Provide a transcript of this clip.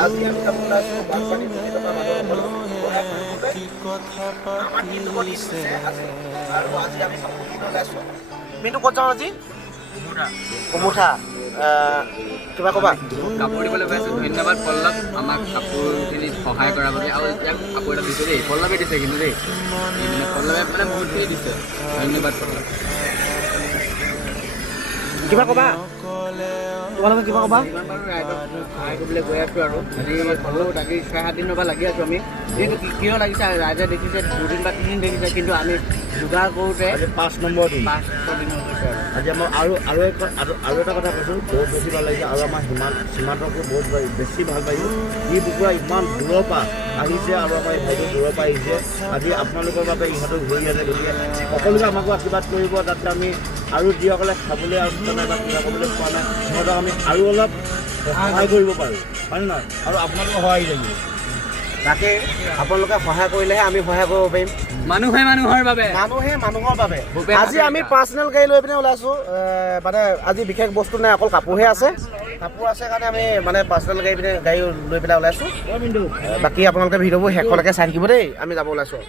আজি আমি যাব ওলাইছোঁ বানপানী পীড়িত মানুহসকলক সহায় কৰিবলৈ। আমাৰ দিনটো বৰ দিন হৈছে আজি, আৰু আজি আমি কাপোৰ কিনি ওলাইছোঁ। মিণ্টু ক'ত যাওঁ আজি? কুমুঠা। কিবা ক'বা? কাপোৰ দিবলৈ গৈ আছোঁ। ধন্যবাদ পল্লৱ, আমাক কাপোৰখিনিত সহায় কৰাৰ বাবে। আৰু এতিয়া কাপোৰ এটা দিছে দেই, পল্লৱে দিছে কিন্তু দেই, মানে পল্লৱে মানে বহুতখিনি দিছে। ধন্যবাদ পল্লৱ। কিবা ক'বা? তোমালোকে কিবা ক'বা? যিমান পাৰোঁ ৰাইজক সহায় কৰিবলৈ গৈ আছোঁ আৰু আজি হ'লেও আজি 6-7 দিনৰ পৰা লাগি আছোঁ আমি। যিহেতু কিয় লাগিছে, ৰাইজে দেখিছে 2 দিন বা 3 দিন দেখিছে, কিন্তু আমি যোগাৰ কৰোঁতে আজি 5 নম্বৰ দিন। 5-6 দিন হৈছে আৰু। আজি আমাৰ আৰু এটা কথা কৈছোঁ, বহুত বেছি ভাল লাগিছে। আৰু আমাৰ সীমান্তকো বহুত বেছি ভাল পাইছোঁ। ই কুকুৰা ইমান দূৰৰ পৰা আহিছে, আৰু আমাৰ ইহঁতো দূৰৰ পৰা আহিছে। আজি আপোনালোকৰ বাবে ইহঁতো ঘূৰি আছে। গতিকে সকলোকে আমাকো আশীৰ্বাদ কৰিব, যাতে আমি আৰু যিসকলে খাবলৈ আলোচনা নাই বা কিবা কৰিবলৈ পোৱা নাই, সিহঁতক আমি আৰু অলপ সহায় কৰিব পাৰোঁ, হয়নে নহয়? আৰু আপোনালোকৰ সহায় লাগিব। তাকে আপোনালোকে সহায় কৰিলেহে আমি সহায় কৰিব পাৰিম। মানুহে মানুহৰ বাবে, মানুহে মানুহৰ বাবে। আজি আমি পাৰ্চনেল গাড়ী লৈ পিনে ওলাইছোঁ। মানে আজি বিশেষ বস্তু নাই, অকল কাপোৰহে আছে। কাপোৰ আছে কাৰণে আমি মানে পাৰ্চনেল গাড়ী লৈ পেলাই ওলাইছোঁ। বাকী আপোনালোকে ভিডিঅ'বোৰ শেষলৈকে চাই থাকিব দেই, আমি যাব ওলাইছোঁ।